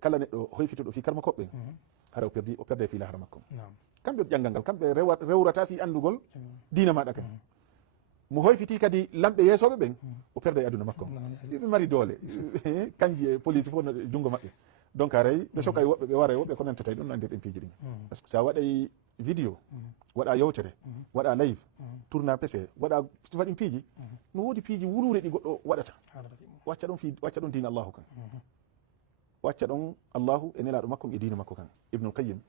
kala neɗɗo hoyfituɗo fi karma koɓɓe hara o perde fi lahara makko kamɓe ƴangal ngal kamɓe rewrata fi andugol dina maɗa kan mo hoyfiti kadi lamɓe yeesoɓe ɓen o perde e aduna makko ɓe mari doole kanji e police fof no jungo maɓɓe donc aray ɓe sokay woɓɓe ɓe wara woɓɓe ko nantatay ɗum no andir ɗen piiji ɗin par ce que sa waɗay vidéo waɗa yewtere waɗa live tourna pese waɗa faɗin piiji no woodi piiji wurure ɗi goɗɗo waɗata wacca ɗon dina allahu kan wacca ɗon allahu e nelaɗo makko e dina makko kan ibnul qayyim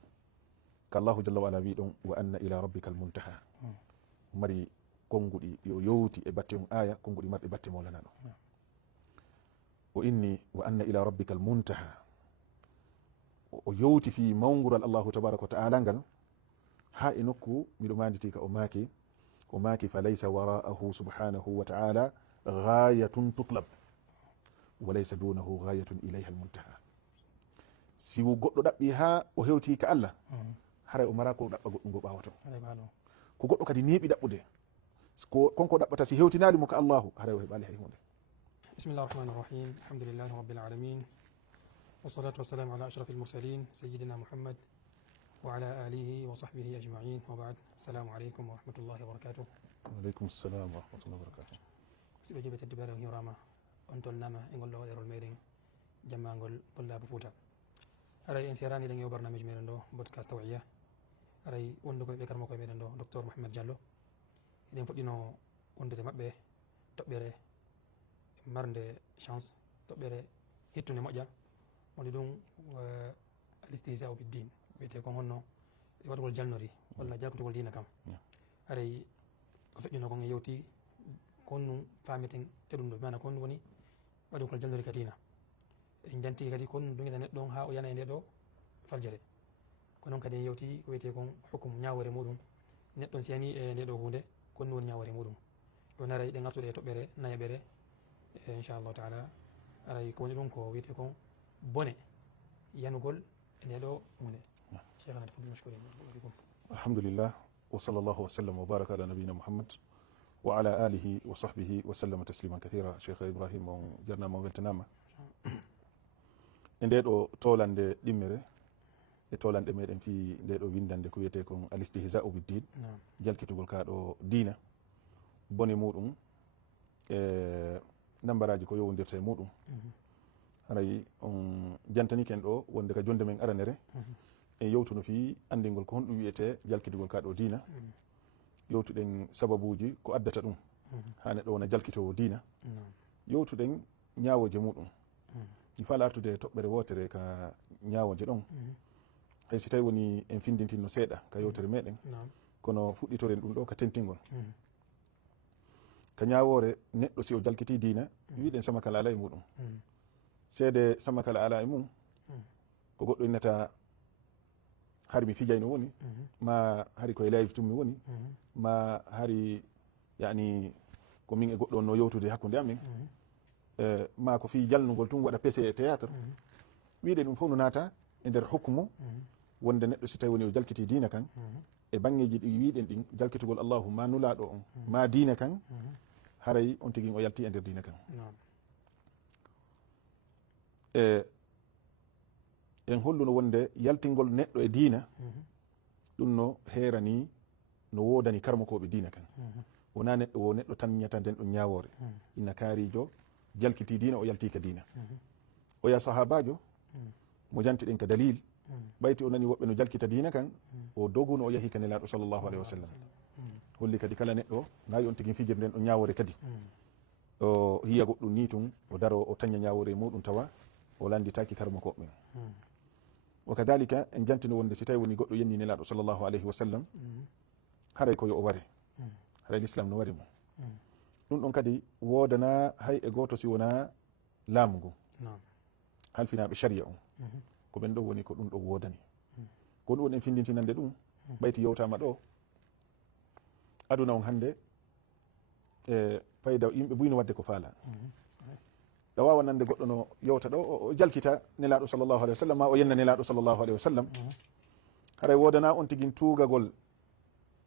ka allahu jalla wa ala wi ɗon wa anna ila rabbika al muntaha mari konguɗi yo yowti e batte on aya konguɗi marɗe batte mawlanaɗo o inni wa anna ila rabbika al muntaha o yowti fi mawgural allahu tabaraka wa ta'ala ngal ha e nokku miɗo manditi ka o maaki fa laysa wara'ahu subhanahu wa ta'ala ghayatun tutlab wa laysa dunahu ghayatun ilayha al muntaha si goɗɗo ɗaɓɓi ha o hewti ka Allah haray o mara ko ɗaɓɓa goɗɗum go ɓawato ko goɗɗo kadi neeɓi ɗaɓɓude konko ɗaɓɓata si hewtinali mo ka allahu haray o heɓali hay hunde bismillah rahmani rahim alhamdulillahi rabbil alamin wassalatu wassalamu ala ashrafil mursalin sayyidina muhammad wa ala alihi wa sahbihi ajma'in wa ba'd assalamu aleykum wa rahmatullahi wa barakatuh waaleykum assalam wa rahmatullahi wa barakatuh siɓe joɓe teddubare on hiwrama on tolnama e ngol ɗo ɗerol meɗen jammagol bollaɓe fouta aray en serani ɗen yo barnamiji meɗen ɗo podcast tawiya aray wondu koye ɓe karma koye meɗen ɗo docteur mouhamed diallo eɗen fuɗɗino wondude maɓɓe toɓɓere marde chance toɓɓere hettude moƴƴa wonde ɗum alistihsa'u biddin wiyete kon honno e waɗugol jalnori walla jalkutugol dina kam aray ko feƴƴuno kon e yewti ko honɗum fameten e ɗum ɗo mana ko honɗum woni waɗugol jalnori ka dina en janti kadi ko honɗum dungita neɗɗo ha o yana e nde ɗo farjere ko noon kadi en yewti ko wiyete kon hukum ñawore muɗum neɗɗon si yani e nde ɗo hunde ko honɗum woni ñawore muɗum ɗon aray ɗen artude e toɓɓere nayaɓere inchallahu taala aray ko woni ɗum ko wiyete kon bone yanugol e nde ɗo hunde cheikhana tafadal mashkurin alhamdulillah wa sallallahu wa sallam wa baraka ala nabiyina muhammad wa ala alihi wa sahbihi wa sallama tasliman kathira cheikh ibrahim on jarnama o weltanama e nde ɗo tolande ɗimmere e tolanɗe meɗen fi nde ɗo windande ko wiyete kon alistihza'u biddin jalkitugol kaɗo dina bone muɗum e nambaraji ko yowdirta e muɗum haray on jantaniken ɗo wonde ka jonde men aranere en yewtuno fi andingol ko honɗum wiyete jalkitugol kaɗo dina yewtuɗen sababuji ko addata ɗum ha neɗɗo wona jalkitowo dina yewtuɗen ñawoje muɗum mi fala artude toɓɓere wotere ka ñawoje ɗon hay si tawi woni en findintinno seeɗa ka yewtere meɗen kono fuɗɗitoren ɗum ɗo ka tentingol ka ñawore neɗɗo si o jalkiti dina wiɗen samakala ala e muɗum seede samakala ala e mum ko goɗɗo innata hari mi fijayno woni ma hari koye live tummi woni ma hari yani ko min e goɗɗo on no yewtude hakkude amen ma ko fi jalnugol tum waɗa pese e théâtre wiɗe ɗum fof no naata e nder hukmu wonde neɗɗo si tawi woni o jalkiti dina kan e bangeji ɗi wiɗen ɗin jalkitugol allahu ma nulaɗo on ma dina kan haray on tigui o yalti e nder dina kan en holluno wonde yaltingol neɗɗo e dina ɗum no herani no wodani karmakoɓe dina kan wona neɗɗo wo neɗɗo tan ñata nden ɗon ñawore inna kaarijo jalkiti dina o yalti ka dina o ya sahabajo mo janti ɗen ka dalil ɓayti o nani woɓɓe no jalkita dina kan o doguno o yahi ka nelaɗo sallllahu alayhi wa sallam holli kadi kala neɗɗo nayi on tigui fijir nden ɗo ñawore kadi o hiya goɗɗum ni tun o daro o taña ñawore muɗum tawa o landitaki karma koɓɓe wa kadalika en jantino wonde si tawi woni goɗɗo yenni nelaɗo sallllahu alayhi wa sallam haray koyo o ware haray l'islam no wari mo ɗum ɗon kadi wodana hay e goto si wona laamu ngu halfinaɓe sharia on ko ɓen ɗo woni ko ɗum ɗo wodani ko ɗum woni en findintinande ɗum ɓayti yewtama ɗo aduna on hande e fayida yimɓe buyno wadde ko faala ɗa wawa nande goɗɗo no yewta ɗo o jalkita nelaɗo sallllahu alayhi wa sallam ma o yenna nelaɗo sallllahu alayhi wa sallam haray wodana on tigui tugagol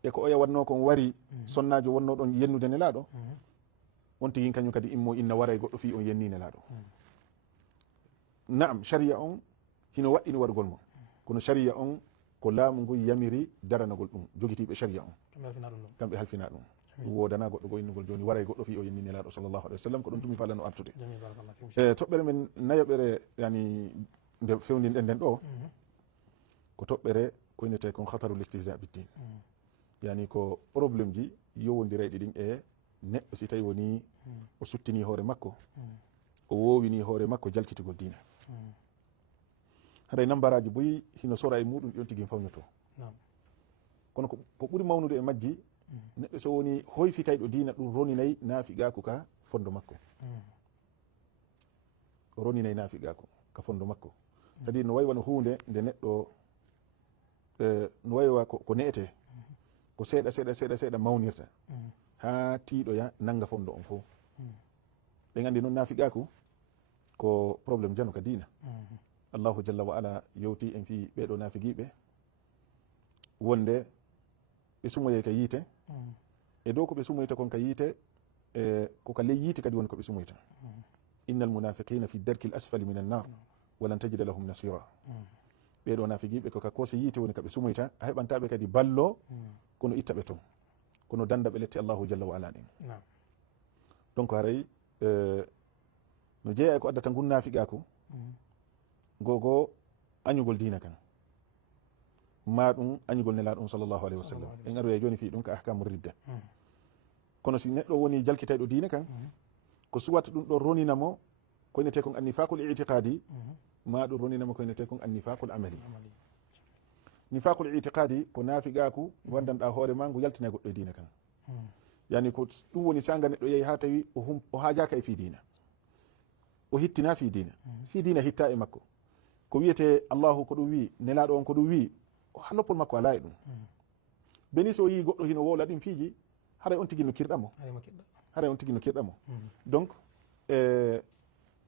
e ko oya wanno kon wari sonnajo wonno ɗon yennude nelaɗo on tigui kañum kadi immo inna waray goɗɗo fi on yenni nelaɗo naam sharia on hino waɗɗini waɗugol mo kono sharia on ko laamu ngu yamiri daranagol ɗum jogitiɓe sharia on kamɓe halfina ɗum wodana goɗɗo go innugol joni waray goɗɗo fi o inni nelaɗo sallllahu alih wa sallam ko ɗum tumi falano artude toɓɓere men nayoɓere yani nde fewndinɗen nden ɗo ko toɓɓere ko innete kon hataru listihza biddin yani ko probléme ji yowodireɗi ɗin e neɗɗo si tawi woni o suttini hoore makko o wowini hoore makko jalkitugol diina haɗay nambaraji boyi hino sora e muɗum ɗion tigui fawñoto kono ko ɓuuri mawnude e majji neɗɗo so woni hoyfitayɗo diina ɗum roninayi naafigaku ka fondo makko roninayi naafigaku ka fondo makko c'est à dire no wayi wano hunde nde neɗɗo no wayiwa ko ne'ete ko seeɗa seeɗa seeɗa seeɗa mawnirta ha tiiɗoya nanga fondo on fo ɗen andi noon naafigaku ko probléme jano ka diina allahu jalla wa ala yewti en fi ɓeɗo naafigiɓe wonde ɓe sumoye ka yiite e dow ko ɓe sumoyta kon ka yiite koka ley yiite kadi woni ko ɓe sumoyta innal munafiqina fi darki l asfali min annar walan tajida lahum nasira ɓeɗo naafigiɓe koka koose yiite woni kaɓe sumoyta a heɓantaɓe kadi ballo kono ittaɓe toon kono dandaɓe lette allahu jalla wa ala ɗin donc haray no jeeya ko addata ngun naafigaku gogo añugol diina kan ma ɗum añugol nela ɗum sallllahu alayhi wa sallam en aroya joni fi ɗum ka ahkamu ridda kono si neɗɗo woni jalkitayɗo diina kan ko suwata ɗum ɗon roninamo ko innete kon annifaqul itiqadi ma ɗum roninamo ko innete kon annifaqul amali nifaqul itiqadi ko naafigaku wandanɗa hoore ma ngu yaltina goɗɗo e diina kan yani ko ɗum woni sanga neɗɗo yeehi ha tawi o haajaka e fi diina o hittina fi diina hitta e makko ko wiyete allahu ko ɗum wi nelaɗo on ko ɗum wi ha loppol makko ala e ɗum beni so yi goɗɗo hino wowla ɗin fiiji haray on tigui no kirɗamo donc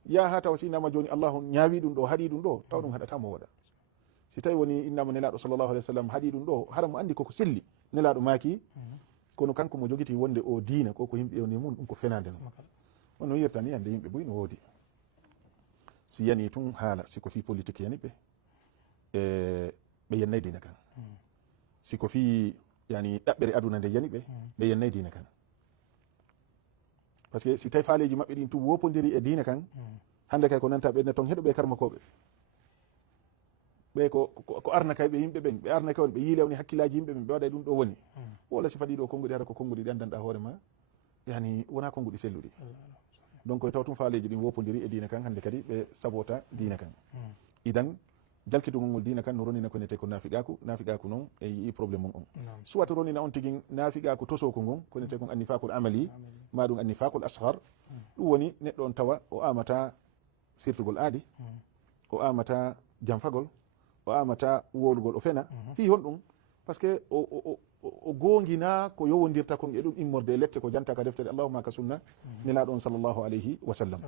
ya ha tawa si innama joni allahu ñaawi ɗum ɗo haaɗi ɗum ɗo taw ɗum haɗatamo waɗa si tawi woni innama nelaɗo sallllahu alih wa sallam haaɗi ɗum ɗo hara mo andi koko selli nelaɗo maaki kono kanko mo jogiti wonde o diina ko yimɓe yewni mum ɗum ko fenade noon on no yirta ni hande yimɓe boyi no woodi si yani tun haala siko fi politique yani ɓe ɓe yennay diina kan siko fi yani ɗaɓɓere aduna nde yani ɓe yennay diina kan par ce que si tawi faaleji maɓɓe ɗin tum wopodiri e diina kan hande kay ko nanta ɓenne ton heɗo ɓe karmakoɓe ɓe ko arna kay ɓe yimɓe ɓen ɓe arna kay on ɓe yiilewni hakkillaji yimɓe ɓen ɓe waɗa ɗum ɗo woni wola sifa ɗiɗo konguɗi hara ko konguɗi ɗi andanɗa hoore ma yani wona konguɗi selluɗi donc taw tum faaleji ɗin wopodiri e diina kan hande kadi ɓe sabota diina kan idan jalkitugol ngol diina kan no ronina ko nete ko naafigaku noon e yii probléme mum on soit ronina on tigui naafigaku tosoko ngon ko nete kon annifaqul amali ma ɗum annifaqul ashar ɗum woni neɗɗo on tawa o amata firtugol aadi o amata janfagol o amata wolugol o fena fi hon ɗum par ce que o gongina ko yowodirta kon e ɗum immorde e lette ko janta ka deftere allahuma ka sunna nelaɗo on sallllahu alayhi wa sallam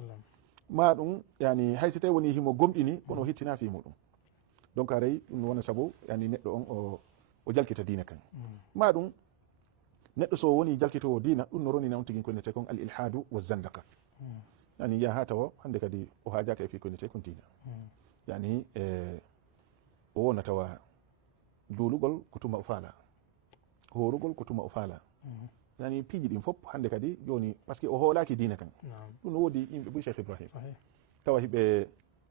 ma ɗum yani hay so tawi woni himo gomɗini kono o hittina fi muɗum donc aray ɗum wona saabu yani neɗɗo on o jalkita diina kan ma ɗum neɗɗo so woni jalkitowo diina ɗum no ronina on tigui ko innete kon al ilhadu wa zandaka yani yaha tawa hande kadi o haajaka e fi ko innete kon diina yani o wona tawa juulugol ko tuma o faala horugol ko tuma o faala yani piiji ɗin fop hande kadi joni par ce que o hoolaki diina kan ɗum no woodi yimɓe ɓuy cheikh ibrahim tawa hiɓe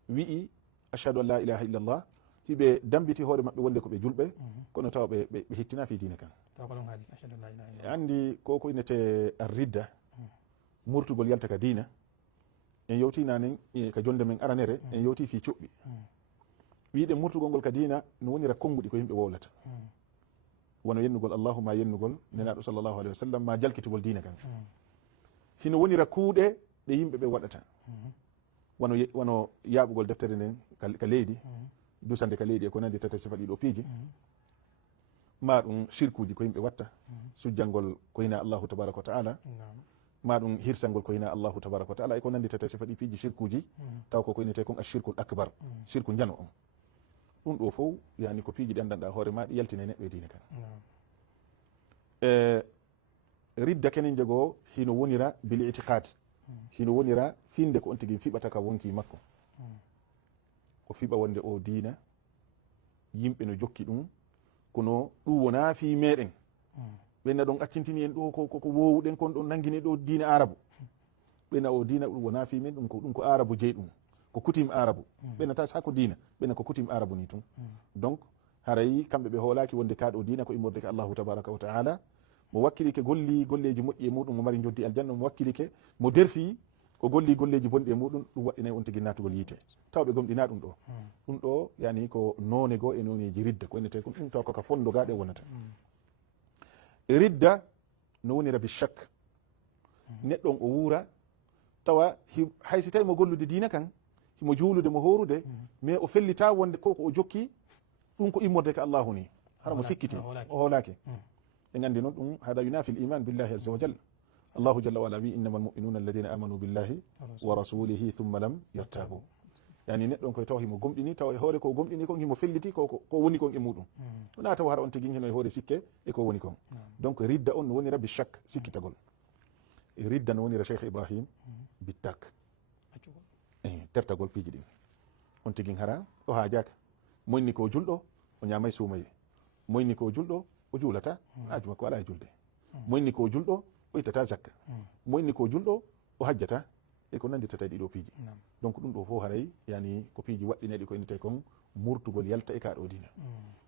wi'i ashhadu an la ilaha illallah hiɓe dambiti hoore maɓɓe wonde koɓe julɓe kono tawa ɓe hittina fi diina kan andi ko innete arridda murtugol yalta ka diina en yewti nanen ka jonde men aranere en yewti fi cuɓɓi wiide murtugol ngol ka diina no wonira konguɗi ko yimɓe wowlata wono yennugol allahuma yennugol nenaɗo sallllahu alayhi wa sallam ma jalkitugol diina kan hino wonira kuuɗe ɗe yimɓe ɓe waɗata wono yaɓugol deftere nden ka leydi dusande ka leydi e ko nandi tata sifa ɗiɗo piiji ma ɗum shirkuji ko yimɓe watta sujjangol ko hina allahu tabaraka wa taala ma ɗum hirsangol ko hina allahu tabaraka wa taala e ko nandi tata sifa ɗi piiji shirkuji taw ko innete kon a shirkul akbar shirku jano on ɗum ɗo fof yani ko piiji ɗi andanɗa hoore ma ɗi yaltina neɗɗo e diina kan ridda kenen jogo hino wonira bil itiqad hino wonira finde ko on tigui fiɓata ka wonki makko ko fiɓa wonde o diina yimɓe no jokki ɗum kono ɗum wona fi meɗen ɓenna ɗon accintini en ɗo ko wowuɗen kon ɗon nangini ɗo diina arabu ɓenna o diina ɗum wona fi men ɗum ko arabu jeyi ɗum ko kutim arabu ɓenna ta sako diina ɓenna ko kutim arabu ni tun donc haray kamɓe ɓe hoolaki wonde kaɗo diina ko immorde ke allahu tabaraka wa taala mo wakkilike golli golleji moƴƴi e muɗum mo mari joddi aljanna mo wakkilike mo derfi o golli golleji bonɗi e muɗum ɗum waɗɗinay on tigui natugol yiite tawɓe gomɗina ɗum ɗo ɗum ɗo yani ko none goo e noneji ridda ko innete ko ɗum taw koka fondo gaɗe wonata ridda no woni rabi chak neɗɗo on o wuura tawa haysi tawi mo gollude diina kan himo juulude mo horude mais o fellita wonde ko o jokki ɗum ko immorde ka allahu ni hara mo sikkiti o hoolaki en andi noon ɗum hada yunafi l iman billahi azza wa jalla allahu jalla wala wi innama almuminuna alladina amanu billahi wa rasulihi thumma lam yartabu yani neɗɗon koye taw himo gomɗini tawa e hoore ko gomɗini kon himo felliti ko woni kon e muɗum wona taw hara on tigui heno e hoore sikke e ko woni kon donc ridda on no woni rabbi chak sikkitagol ridda no wonira cheikh ibrahim bittak tertagol piiji ɗin on tigui hara o haajaka moynni ko julɗo o ñamay suumaye moynni ko julɗo o juulata haaju makko ala e julde moynni ko julɗo o ittata zakka moynni ko julɗo o hajjata e ko nanditata e ɗiɗo piiji donc ɗum ɗo fof haray yani ko piiji waɗɗineɗi ko innete kon murtugol yalta e kaɗo dina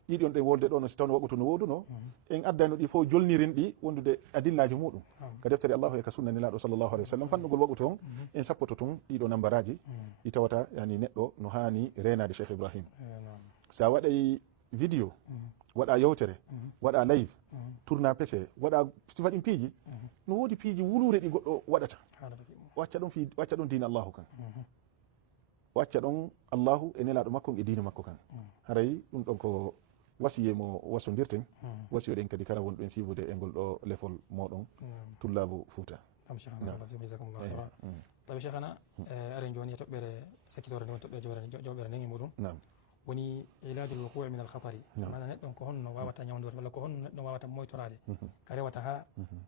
ɗiɗi on ɗen wolde ɗo no si taw no waɓutu no woduno en addayno ɗi fof jolniren ɗi wondude adillaji muɗum ka deftere allahu e ka sunna nelaɗo sallllahu alih wa sallam fannugol waɓu toon en sappoto toon ɗiɗo nambaraji ɗi tawata yani neɗɗo no hani renade cheikh ibrahim sa waɗay vidéo waɗa yewtere waɗa live tourna pese waɗa sifa ɗin piiji no woodi piiji wulure ɗi goɗɗo waɗata wacca ɗon diina allahu kan wacca ɗon allahu e nelaɗo makko e diina makko kan haray ɗum ɗon ko wasiye mo wasodirten wasiyo ɗen kadi kala wonɗo en sivude e ngol ɗo lefol moɗon tullabu fouta tawi cheikhana aren joni e toɓɓere sakkitore nde woni toɓɓere jawɓere nden e muɗum woni iladu lwuqui min alkhatari mana neɗɗon ko honno wawata ñawdorde walla ko honno neɗɗon wawata moytorade ka rewata ha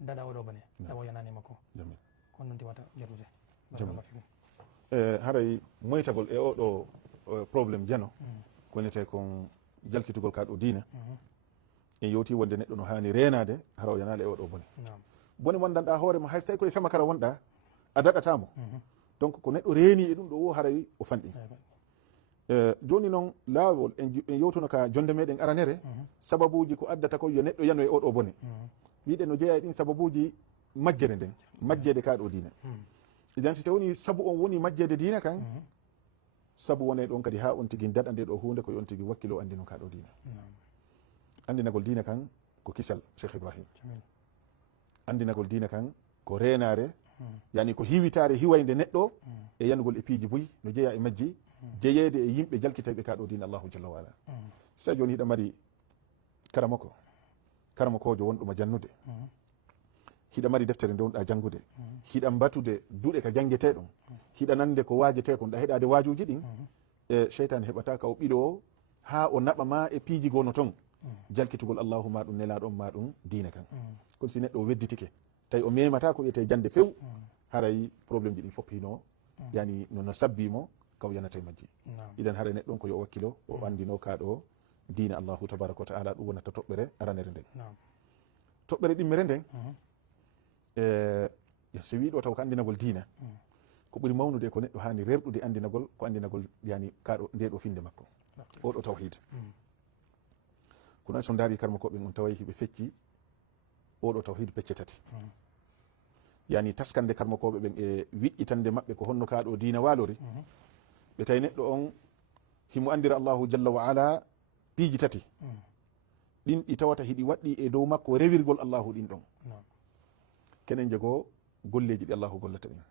daɗa oɗo bone tawa yanani makko kon noon tiwata jerrude haray moytagol e oɗo probléme jano ko wonete kon jalkitugol kaɗo diina en yewti wonde neɗɗo no hani renade hara o yanale e oɗo bone bone wondanɗa hoorema hayso tawi koye samakara wonɗa a daɗatamo donc ko neɗɗo reeni e ɗum ɗo o haray o fanɗi joni noon laawol en yewtuno ka jonde meɗen aranere sababuji ko addata ko yo neɗɗo yano e oɗo bone wiɗen no jeeya e ɗin sababuji majjere nden majjede kaɗo diina idan si tawni sabu on woni majjede diina kan sabu wone ɗon kadi ha on tigui daɗa nde ɗo hunde koye on tigui wakkilo andino kaɗo diina andinagol diina kan ko kisal cheikh ibrahim andinagol diina kan ko renare yani ko hiwitare hiwayde neɗɗo e yanugol e piiji buy no jeeya e majji jeeyede e yimɓe jalkitayɓe kaɗo diina allahu jalla wa ala sa joni hiɗa mari karamakojo wonɗuma jannude hiɗa mari deftere nde wonɗa janngude hiɗa batude duuɗe ka janggueteɗon hiɗa nande ko wajete kon ɗa heɗade wajuji ɗin e cheytane heɓata ka o ɓiɗo o ha o naɓa ma e piiji gono ton jalkitugol allahu maɗum nelaɗon maɗum diina kan kono si neɗɗo o wedditike tawi o memata ko wiyete jande few haray probléme ji ɗi foppino yani no sabbimo kaw yanata e majji idan haray neɗɗon ko yo wakkilo o andino kaɗo diina allahu tabaraka wa taala ɗum wonata toɓɓere aranere nden toɓɓere ɗimmere nden so wiɗo taw ko andinagol diina ko ɓuri mawnude ko neɗɗo hani rerɗude andinagol ko andinagol yani kaɗo ndeɗo finde makko oɗo tawhid kono so daari karmakoɓe on taway hiɓe fecci oɗo tawhid pecce tati yani taskande karmakoɓe ɓen e wiƴƴitande maɓɓe ko honno kaɗo diina walori ɓe tawi neɗɗo on himo andira allahu jalla wa ala piiji tati ɗin ɗi tawata hiɗi waɗɗi e dow makko rewirgol allahu ɗin ɗon kenen jego golleji ɗi allahu gollata ɗen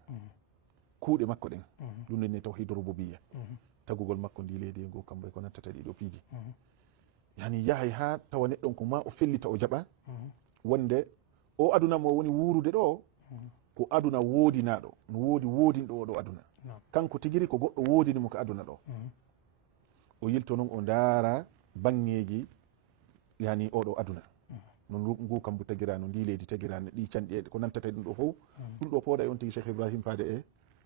kuuɗe makko ɗen ɗum nenne tawhidu rububiyya tagugol makko ndi leydi ngo kambo e ko nattata ɗiɗo piiji yani yahay ha tawa neɗɗon ko ma o fellita o jaɓa wonde o aduna mo woni wurude ɗo ko aduna woodinaɗo no woodi woodinɗo oɗo aduna kanko tigiri ko goɗɗo woodinimo ko aduna ɗo o yilto noon o ndaara bangeji yani oɗo aduna no ngu kambu tagira no ndi leydi tagira no ɗi canɗi ko nantata ɗum ɗo fof ɗum ɗo pooɗa e on tigui cheikh ibrahim faade e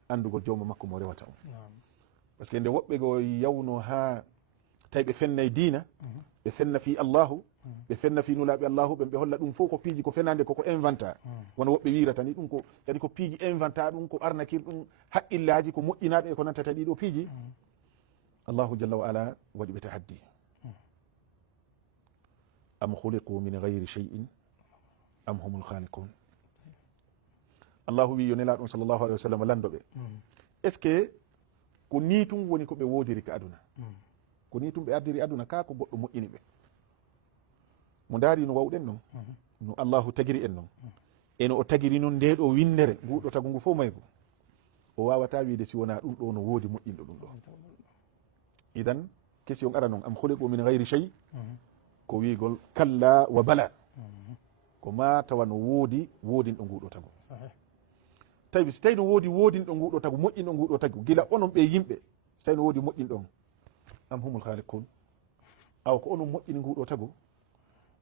andugol jomma makko mo rewata on par ce que nde woɓɓe go yawno ha tawi ɓe fennay dina ɓe fenna fi allahu ɓe fenna fi nulaɓe allahu ɓen ɓe holla ɗum fof ko piiji ko fenande koko inventa wono woɓɓe wirata ni ɗum ko kadi ko piiji inventa ɗum ko ɓarnakir ɗum haqqillaji ko moƴƴinaɗe e ko nantata ɗiɗo piiji allahu jalla wa ala waɗi ɓe tahaddi am khuliqu min gayri shay'in am humul khaliqun allahu wi yo nelaɗum sallllahu alayhi wa sallam landoɓe est ce que ko ni tum woni ko ɓe wodiri ka aduna ko ni tum ɓe ardiri aduna ka ko goɗɗo moƴƴini ɓe mo daari no wawɗen noon no allahu tagiri en noon eno o tagiri noon nde ɗo windere nguɗo tagu ngu fof maygo o wawata wiide si wona ɗum ɗo no woodi moƴƴinɗo ɗum ɗo idan question ara noon am khuliqu min gayri shay ko wigol kalla wa bala ko ma tawa no woodi woodinɗo nguɗo tagu tawi so tawi no woodi woodinɗo nguɗo tagu moƴƴinɗo nguɗo tagu gila onon ɓe yimɓe so tawi no woodi moƴƴinɗon am humul khaliqun aw ko onon moƴƴini nguɗo tagu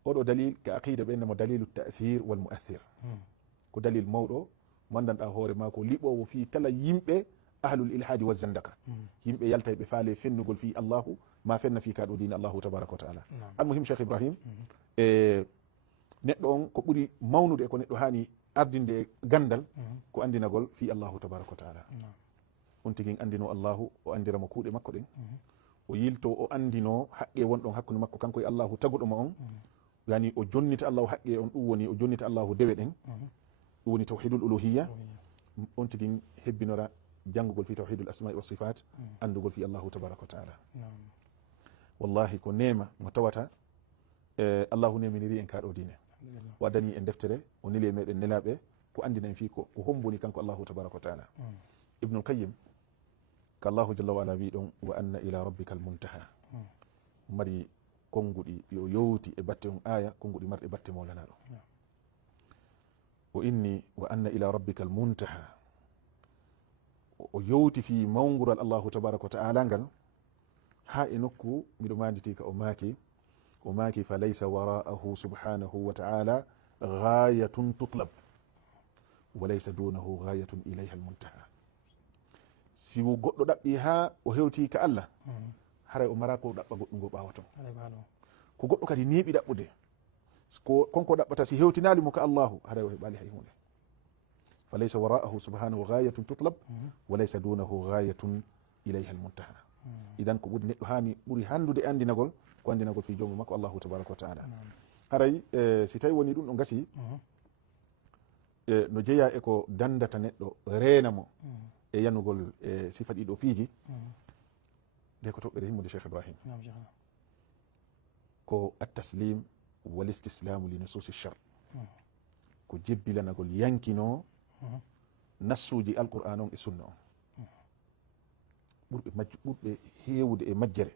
oɗo dalil ka aqida ɓenne mo dalilu ta'thir wal mu'athir ko dalil mawɗo mo andanɗa hoore ma ko liɓowo fi kala yimɓe ahlul ilhadi wa zandaka yimɓe yaltay ɓe faale fennugol fi allahu ma fenna fi kaɗo dina allahu tabaraka wa taala almuhim cheikh ibrahim e neɗɗo on ko ɓuri mawnude ko neɗɗo hani ardinde e gandal ko andinagol fi allahu tabaraka wa taala on tigui andino allahu o andiramo kuuɗe makko ɗen o yilto o andino haqqe wonɗon hakkude makko kanko e allahu taguɗomo on yani o jonnita allahu haqqe on ɗum woni o jonnita allahu dewe ɗen ɗum woni tawhidul uluhiyya on tigui hebbinora janngugol fi tawhidul asma'i wa sifat andugol fi allahu tabaraka wa taala wallahi ko nema mo tawata allahu neminiri en kaɗo dine o addani en deftere o nili e meɗen nelaɓe ko andina en fi ko homboni kanko allahu tabaraka wa taala ibnul qayyim ko allahu jalla wa ala wi ɗon wa anna ila rabbika almuntaha mari konguɗi yo yowti e batte on aya konguɗi marɗe batte mawlanaɗo o inni wa anna ila rabbika almuntaha o yowti fi mawgural allahu tabaraka wa taala ngal ha e nokku miɗo manditi ka o maaki fa laysa wara'ahu subhanahu wa ta'ala ghayatun tutlab wa laysa dunahu ghayatun ilayha almuntaha si goɗɗo ɗaɓɓi ha o hewti ka allah haray o mara ko ɗaɓɓa goɗɗum go ɓawa ton ko goɗɗo kadi neeɓi ɗaɓɓude ko konko ɗaɓɓata si hewtinali mo ka allahu haray o heɓali hay hunde fa laysa wara'ahu subhanahu ghayatun tutlab wa laysa dunahu ghayatun ilayha almuntaha idan ko ɓuri neɗɗo hani ɓuri handude andinagol ko andinagol fi jomum makko allahu tabaraka wa taala haray si tawi woni ɗum ɗo gasi no jeeya e ko dandata neɗɗo renamo e yanugol sifa ɗiɗo piiji nde ko toɓɓere himmude cheikh ibrahim ko attaslim wal istislamu li nususi char ko jebbilanagol yankino nassuji alqur'an on e sunna on ɓurɓe hewude e majjere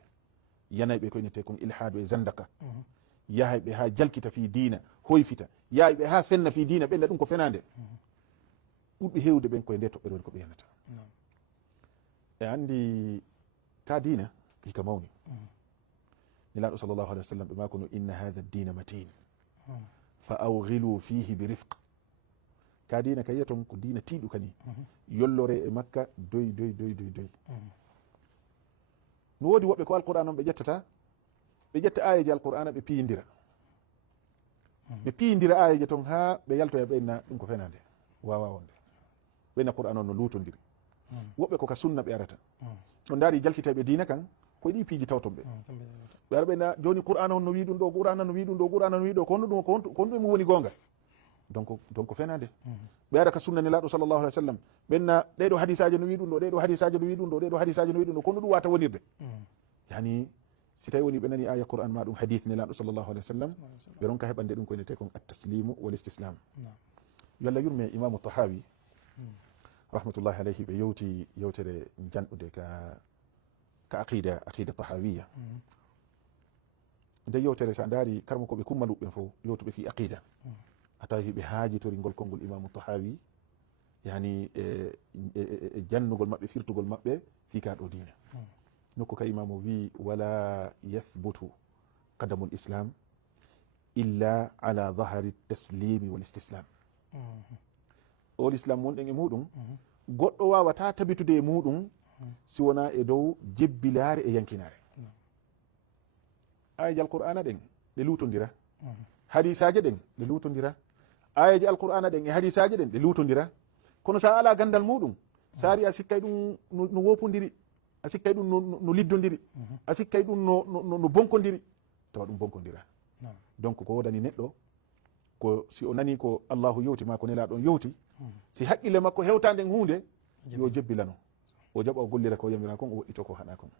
yanayɓe ko inete kon ilhadu e zandaka yahayɓe ha jalkita fi dina hoyfita yahayɓe ha fenna fi dina ɓenda ɗum ko fenade ɓurɓe hewde ɓen koye nde toɓɓere woni ko ɓe yanata e andi ka dina hika mawni nelaɗo sallllahu alih wa sallam ɓe makono inna hadha dina matin fa awghilu fihi bi rifq ka dina ka yiyaton ko dina tiiɗu kani yollore e makka doy no woodi woɓɓe ko alqur'an on ɓe ƴettata ɓe ƴetta ayeji alqur'ana ɓe piyidira ayeji ton ha ɓe yaltoya ɓenna ɗum ko fenade wawa wonde ɓenna qur'an on no lutodiri woɓɓe koka sunna ɓe arata on daari jalkitaɓe dina kan koye ɗi piiji tawton ɓe ɓe ara ɓenna joni qur'an on no wi ɗum ɗo qur'ana no wi ɗum ɗo qur'ana no wi ɗo ko honɗum woni gonga donc fenade ɓe ara ka sunna nelaɗo sallllahu alih wa sallam ɓenna ɗeɗo hadisaji no wi ɗum ɗo ɗeɗo hadisaji no wi ɗum ɗo ɗeɗo hadisaji no wi ɗum ɗo kono ɗum wata wonirde yani si tawi woni ɓe nani aya qur'an ma ɗum hadith nelaɗo sallllahu alih wa sallam ɓe ronka heɓande ɗum koye nete kon attaslimu wal istislam yo allah yurme imamu tahawi rahmatullahi alayhi ɓe yewti yewtere janɗude ka aqida tahawiya nde yewtere sa daari karmo koɓe kummaluɓe fo yewtuɓe fi aqida a tawi ɓe haajitori ngol konngol imamu tahawi yani e jannugol maɓɓe firtugol maɓɓe fi kaɗo dina nokku ka imamu wi wala yathbutu qadamul islam illa ala dahari taslimi wal istislam o l'islam wonɗen e muɗum goɗɗo wawata tabitude e muɗum si wona e dow jebbilare e yankinare. ayaji alqur'ana ɗen ɗe lutodira, hadisaje ɗen ɗe lutodira, ayaji alqur'ana ɗen e hadisaje ɗen ɗe lutodira. kono sa ala gandal muɗum sari a sikkay ɗum no wopodiri, a sikkay ɗum no liddodiri, a sikkay ɗum no bonkodiri, tawa ɗum bonkodira. donc ko wodani neɗɗo ko si o nani ko allahu yewti ma ko nelaɗon yewti, si haqqille makko hewtade hunde yo jebbilano, o jaɓa o gollira ko yamira kon, o woɗɗito ko haɗa kon.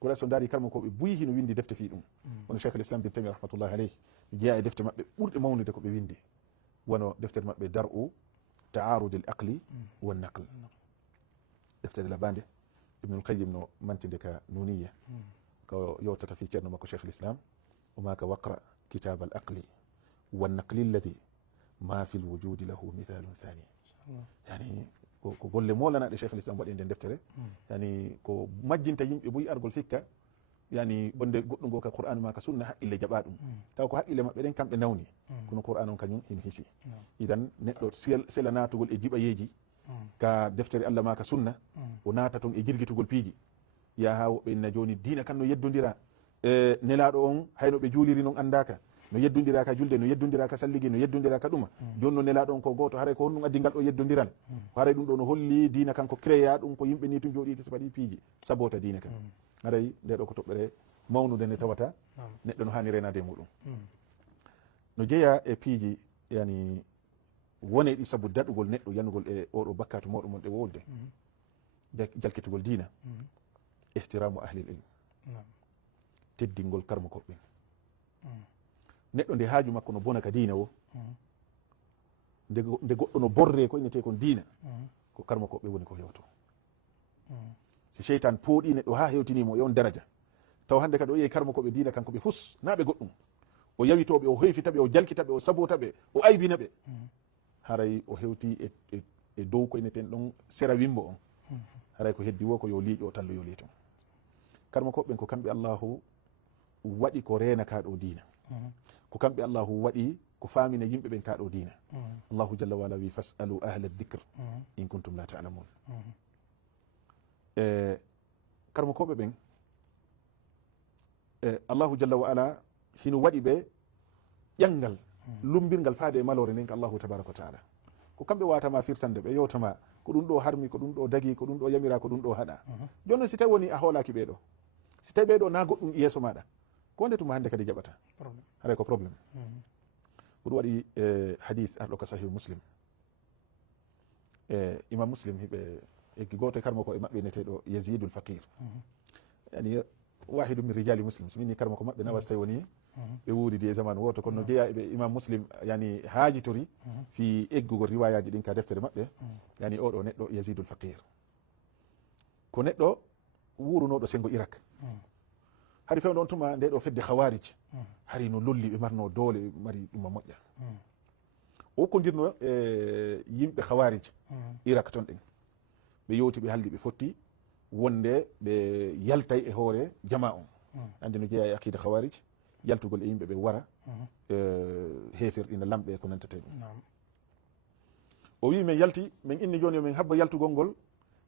ko so daari kalmo koɓe buyi hino windi defte fi ɗum wono cheikh l'islam bin tami rahmatullahi aleyh jeeya e defte maɓɓe ɓurɗe mawnude ko ɓe windi wono deftere maɓɓe dar'u ta'arud al aqli wa naql, deftere labande ibnul qayyim no mantinde ka nuniya ko yewtata fi ceerno makko cheikh l'islam o maka waqra kitab al aqli wa naqli alladi ma fi lwujudi lahu mithalun thani. yani ko golle molanaɗe cheikh l'islam waɗi nden deftere, yani ko majjinta yimɓe boyi argol sikka yani wonde goɗɗum go ka qur'an ma ka sunna haqqille jaɓa ɗum, taw ko haqqille maɓɓe ɗen kamɓe nawni, kono qur'an on kañum hino hisi. idan neɗɗo sela natugol e jiɓayeji ka deftere allah ma ka sunna, o nata ton e jirgitugol piiji, yaha woɓɓe inna joni dina kan no yeddodira e nelaɗo on hayno ɓe juuliri non andaka, no yeddodira ka julde, no yeddodira ka salligi, no yeddodira ka ɗuma. joni no nelaɗo on ko goto, haray ko honɗum addi ngal ɗo yeddodiral, haray ɗum ɗo no holli dina kan ko créa ɗum ko yimɓe ni tun jooɗi so waɗi piiji sabota dina kan. haray nde ɗo ko toɓɓere mawnude nde tawata neɗɗo no hani renade muɗum. no jeeya e piiji yani wone ɗi saabu daɗugol neɗɗo yanugol e oɗo bakkatu moɗo mon ɗe wolde jalkitugol dina, ihtiramu ahlil ilm, teddingol karmo koɓɓen. neɗɗo nde haaju makko no bona ka diina o, nde goɗɗo no borre ko innete kon diina, ko karmo koɓɓe woni ko hewto. si cheytan pooɗi neɗɗo ha hewtinimo e on daraja, taw hande kadi o yehi karmo koɓe diina kanko ɓe fus naɓe goɗɗum, o yawitoɓe, o hoyfitaɓe, o jalkitaɓe, o sabotaɓe, o aybinaɓe, haray o hewti e dow ko inneten ɗon sera wimmo on. haray ko heddi wo ko yo liiƴo o tallo yo liiton. karmo koɓɓen ko kamɓe allahu waɗi ko rena kaɗo diina, ko kamɓe allahu waɗi ko famina yimɓe ɓen kaɗo diina. allahu jalla wala wi fasalu ahla dhicre in kuntum la ta'lamun. karmo koɓe ɓen allahu jalla wa ala hino waɗi ɓe ƴangal lumbirgal faade e malore nden ko allahu tabaraka wa taala, ko kamɓe watama firtande ɓe yewtama ko ɗum ɗo harmi, ko ɗum ɗo dagi, ko ɗum ɗo yamira, ko ɗum ɗo haɗa. joni noon si tawi woni a hoolaki ɓeɗo, si tawi ɓeɗo na goɗɗum yeeso maɗa, ko wonde tuma hande kadi jaɓata, haray ko probléme. ko ɗum waɗi hadith arɗo ka sahih muslim, imam muslim hiɓe eggi goto e karmo ko e maɓɓe neteɗo yazidul faqir, yani wahidu min rijali muslim, so minni karmo ko maɓɓe nawas tawi woni ɓe wuuridi e zamanu woto, kono no jeeya eɓe imam muslim yani haajitori fi eggugol riwayaji ɗin ka deftere maɓɓe, yani oɗo neɗɗo yazidul faqir ko neɗɗo wurunoɗo sengo irak. hari fewde on tuma nde ɗo fedde khawarij hari no lolli ɓe marno doole, ɓe mari ɗuma moƴƴa. o wokkodirno e yimɓe khawarij irak ton ɗen, ɓe yewti ɓe halli ɓe fotti wonde ɓe yaltay e hoore jama on. andi no jeeya e aqida khawarij, yaltugol e yimɓe ɓe wara heefirɗina lamɓe ko nantete ɗum. o wi min yalti, min inni joni min habba yaltugol ngol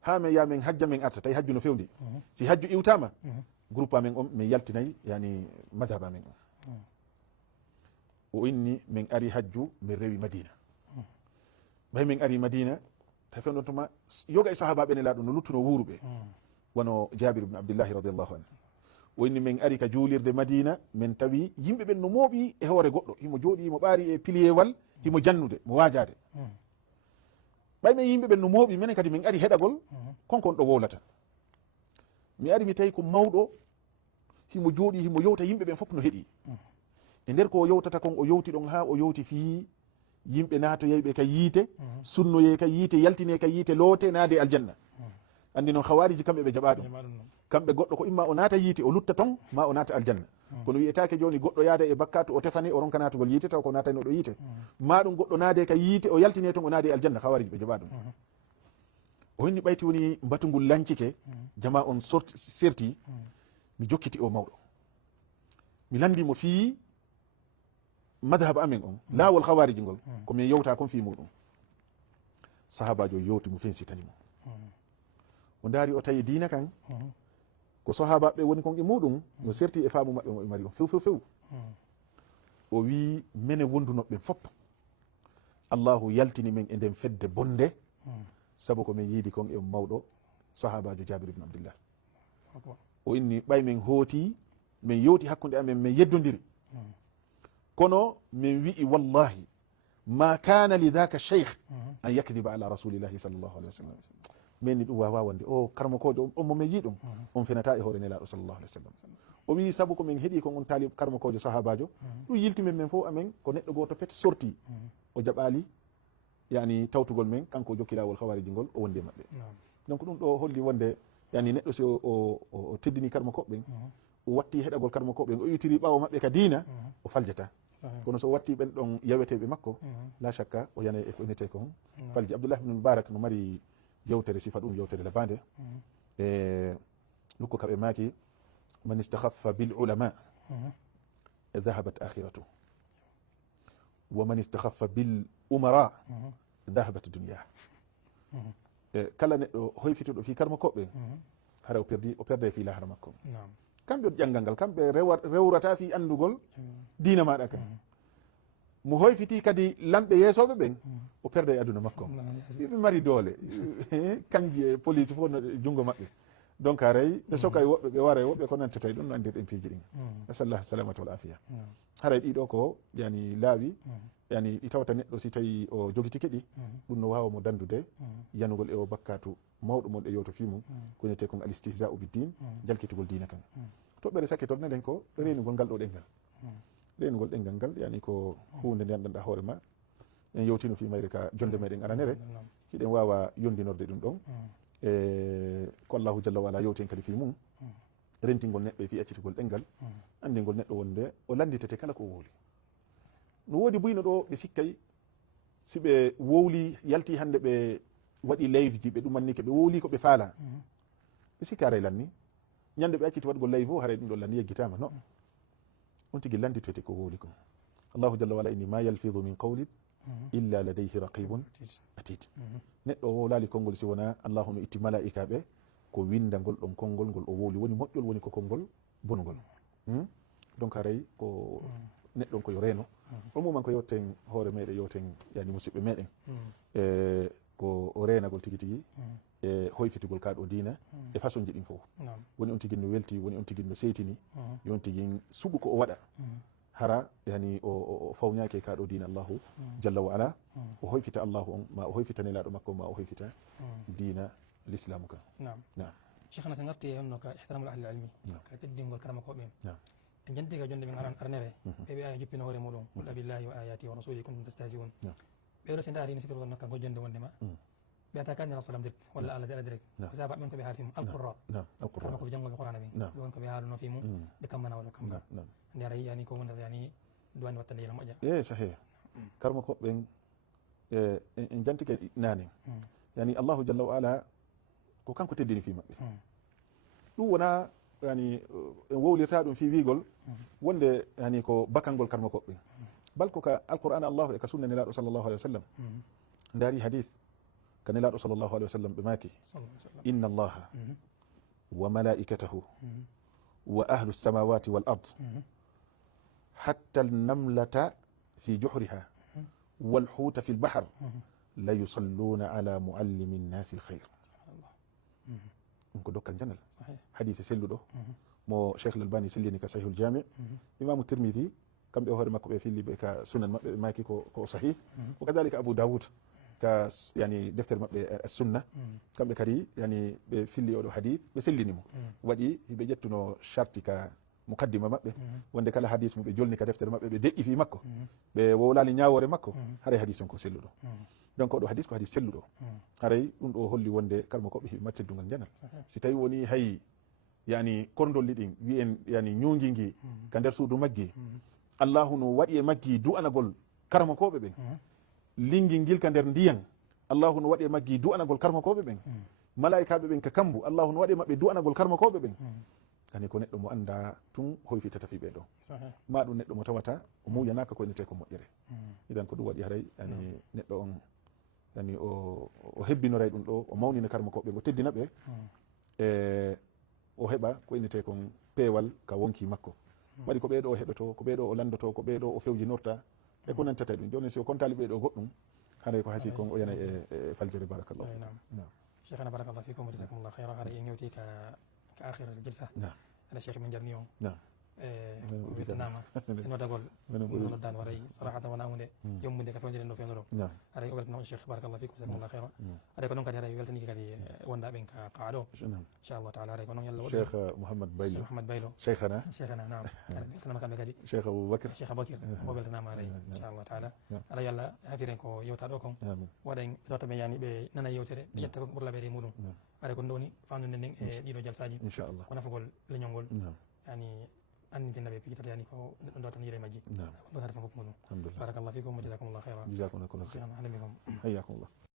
ha min ya min hajja min arta, tawi hajju no fewndi. si hajju iwtama groupe amen on min yaltinayi yani madhab amen on. o inni min ari hajju min rewi madina, ɓay min ari madina tawi fewɗon tuma yoga e sahabaɓe nelaɗo no luttuno wuuruɓe wono jabir ibne abdillahi radiallahu anhu. o inni min ari ka juulirde madina, min tawi yimɓe ɓen no mooɓi e hoore goɗɗo, himo jooɗi, himo ɓaari e piliyewal, himo jannude, mo wajade. ɓay men yimɓe ɓen no mooɓi, minen kadi min ari heɗagol konkon ɗo wowlata. mi ari mi tawi ko mawɗo, himo jooɗi, himo yewta, yimɓe ɓen fof no heeɗi. e nder ko o yewtata kon, o yewti ɗon ha o yewti fi yimɓe natoyeyɓe ka yiite, sunnoye ka yiite, yaltine ka yiite, loote naade aljanna. andi noon hawariji kamɓe ɓe jaɓa ɗum, kamɓe goɗɗo ko imma o naata yiite o lutta ton, ma o naata aljanna. kono wiyetake joni goɗɗo yaada e bakkatu o tefane o ronka natugol yiite, taw ko natano ɗo yiite, ma ɗum goɗɗo naade ka yiite o yaltine ton o naade aljanna. hawariji ɓe jaɓa ɗum. o inni ɓayti woni batugol lancike jama on serti, mi jokkiti o mawɗo, mi landimo fi madhab amen on, laawol hawariji ngol komin yewta kon fi muɗum. sahabajo yewti mo fensitanimo, o daari o tawi diina kan ko sahabaɓe woni kon e muɗum no serti e faamu maɓɓe mo ɓe mari on few o wi mene wondunoɓe fop allahu yaltini men e nden fedde bonde sabu ko min yiidi kon e mawɗo sahabajo Jabir ibn Abdillah o inni ɓay min hooti min yewti hakkude amen min yeddodiri kono min wi'i wallahi ma kana lidaka cheikh an yakdiba ala rasulillahi sallllahu alih wa sallam min ni ɗum wawa wonde o karmakojo on momin yi ɗum on fenata e hoore nelaɗo sallllahu alih wa sallam o wi saabu komin heeɗi kon on taali karmakojo sahabajo ɗum yiltimen men fof amen ko neɗɗo goto pet sorti o jaɓali yani tawtugol men kanko jokki lawol hawariji ngol o wondi e maɓɓe donc ɗum ɗo holli wonde yani neɗɗo si o teddini karmakoɓɓen o watti heɗagol karmakoɓen o iwtiri ɓawo maɓɓe ka diina o faljata kono so watti ɓen ɗon yaweteɓe makko la chakka o yana e ko inete kon falji Abdoullah ibn Mubarak no mari yewtere sifa ɗum yewtere labande e nokku kaɓe maaki man istakhaffa bil ulama dhahabat akhiratu wa man istakhaffa bil umara dhahabat dunya kala neɗɗo hoyfituɗo fi karmakoɓɓe hara o perde fi lahara makko kamɓe ƴangal ngal kamɓe rewrata fi andugol diina maɗa kan mo hoyfiti kadi lamɓe yeesoɓe ɓen o perde e aduna makko ɓe mari doole kanji e police fof no junngo maɓɓe donc haray ɓe soka e woɓɓe ɓe wara e woɓɓe ko nantata e ɗum no andirɗen piiji ɗin asallah salamata wal afiya haray ɗiɗo ko yani laawi yani ɗi tawata neɗɗo si tawi o jogitike ɗi ɗum no wawa mo dandude yanugol e o bakkatu mawɗo mon e yewto fimum ko wiyete kon al istihza'u biddin jalkitugol diina kan toɓɓere sakke toon neɗen ko renugol ngal ɗo ɗengal renugol ɗengal ngal yani ko hunde nde andanɗa hoore ma en yewtino fi mayre ka jonde meɗen aranere hiɗen wawa yondinorde ɗum ɗon e ko allahu jalla wala yewten kadi fi mum rentingol neɗɗo e fi accitugol ɗengal andingol neɗɗo wonde o landitete kala ko wooli no woodi buyno ɗo ɓe sikkay si ɓe wowli yalti hande ɓe waɗi live ji ɓe ɗumannike ɓe wowli ko ɓe faala ɓe sikka haray lanni ñande ɓe acciti waɗgol live o haray ɗum ɗo lanni yeggitama no on tigui landitoyte ko wowli ko allahu jalla wala inni ma yalfidu min qawlin illa ladayhi raqibun atid neɗɗo o laali konngol si wona allahu no itti malaika ɓe ko windagol ɗon konngol ngol o wowli woni moƴƴol woni ko konngol bongol donc haray ko neɗɗon koyo reeno on muman ko yetten hoore meɗen yewten yani musidɓe meɗen e ko o renagol tigui tigui e hoyfitugol kaɗo diina e façon ji ɗin fof woni on tigui no welti woni on tigui no seytini yon tigui suɓu ko o waɗa hara yani o fawñaki kaɗo diina allahu jalla wa ala o hoyfita allahu on ma o hoyfita nelaɗo makko ma o hoyfita diina l'islamu ka nam cheikhna so garti honno ka ihtiramul ahli ilmi ka teddingol karama koɓen en jantiga jonde men aranere ɓeɓe aya juppino hoore muɗum qul abillahi wa ayati wa rasuli kuntum tastahzi'un ɓeɗo se daari no sikirgol nokka ko jonde wondema ɓeyata kanni rasulullah direct walla allah deɗa direct ko saba ɓen koɓe haali fimum alqurra karama koɓe janggoɓe qur'ana ɓen ɓe won koɓe haaluno fimum ɓe kammana walla kamba nde ara yani ko wonata yani duwani wattande yela moƴƴa e sahih karma koɓɓen en jantike nane yani allahu jalla wa ala ko kanko teddini fi maɓɓe ɗum wona yani en wowlirta ɗum fi wigol wonde yani ko bakkalngol karma koɓɓe bal ko ka alqur'ana allahu e ka sunna nelaɗo sallllahu alih wa sallam ndaari hadith ka nelaɗo sallllahu alih wa sallam ɓe maaki inna allaha wa malaikatahu wa ahlu lsamawati wal ard hatta alnamlata fi juhriha walhuuta fi lbahr la yusalluna ala muallimi nnasi lkhayr ɗum ko dokkal janal hadise selluɗo mo cheikh l albani sellini ka sahihul jami imamu tirmidi kamɓe hoore makko ɓe filli ɓe ka sunan maɓɓe ɓe maki ko sahih wa kadalika abou daoud ka yani deftere maɓɓe sunna kamɓe kadi yani ɓe filli oɗo hadith ɓe sellinimo waɗi hiɓe ƴettuno charti ka mukaddima maɓɓe wonde kala hadis mum ɓe jolni ka deftere maɓɓe ɓe deƴƴi fi makko ɓe wowlali ñawore makko haray hadis on ko selluɗo donc oɗo hadis ko hadis selluɗo haray ɗum ɗo holli wonde kalmo koɓe hiɓe matteddugal janal si tawi woni hay yani kordolli ɗin wiyen yani ñugingui ka nder suudu maggi allahu no waɗi e maggi du'anagol karma koɓe ɓen lingil ngil ka nder ndiyan allahu no waɗi e maggi du'anagol karma koɓe ɓen malaikaɓe ɓen ka kambu allahu no waɗi maɓɓe du'anagol karma koɓe ɓen ani ko neɗɗo mo anda tun hoyfitata fi ɓe ɗo ma ɗum neɗɗo mo tawata o muyanaka ko innete ko moƴƴere idan ko ɗum waɗi haray ani neɗɗo on yani o hebbinoray ɗum ɗo o mawnina karma koɓɓe ngo teddina ɓe e o heɓa ko innete kon peewal ka wonki makko waɗi ko ɓeeɗo o heɗoto ko ɓeeɗo o landoto ko ɓeeɗo o fewjinorta e ko nantata ɗum joni si o kontali ɓeeɗo goɗɗum haɗay ko hasi kon o yana e faljere barakallahu شيخنا بارك الله فيكم وجزاكم الله خيرا. هذا ينوتي كآخر الجلسة. هذا الشيخ من جرنيو. نعم. وفيتنام إنه تقول إنه دان وري صراحة وأنا أمني يوم من ذاك فين جرينا في نورو. نعم. هذا يقولنا الشيخ بارك الله فيكم وجزاكم الله خيرا. هذا يكونون كذي هذا يقولني كذي وندا بينك قاعدو. إن شاء الله تعالى هذا يكونون يلا. شيخ محمد بايلو. شيخ محمد بايلو. شيخنا نعم. يقولنا مكان بكذي. شيخ أبو بكر. شيخ أبو بكر. هو بيلتنا ما عليه إن شاء الله تعالى. هذا يلا هافيرينكو يوتاروكم. وده يوتا بياني بننا يوتره يتكون برلا بيري مودو. هذا كندوني فانو ننين دينو جلساجي. إن شاء الله. ونفقول لنيونغول. يعني أن النبي في كتاب يعني كو ندوات نيري ماجي. نعم. ندوات فمكمنو. الحمد لله. بارك الله فيكم وجزاكم الله خيرا. جزاكم الله خيرا. حياكم الله.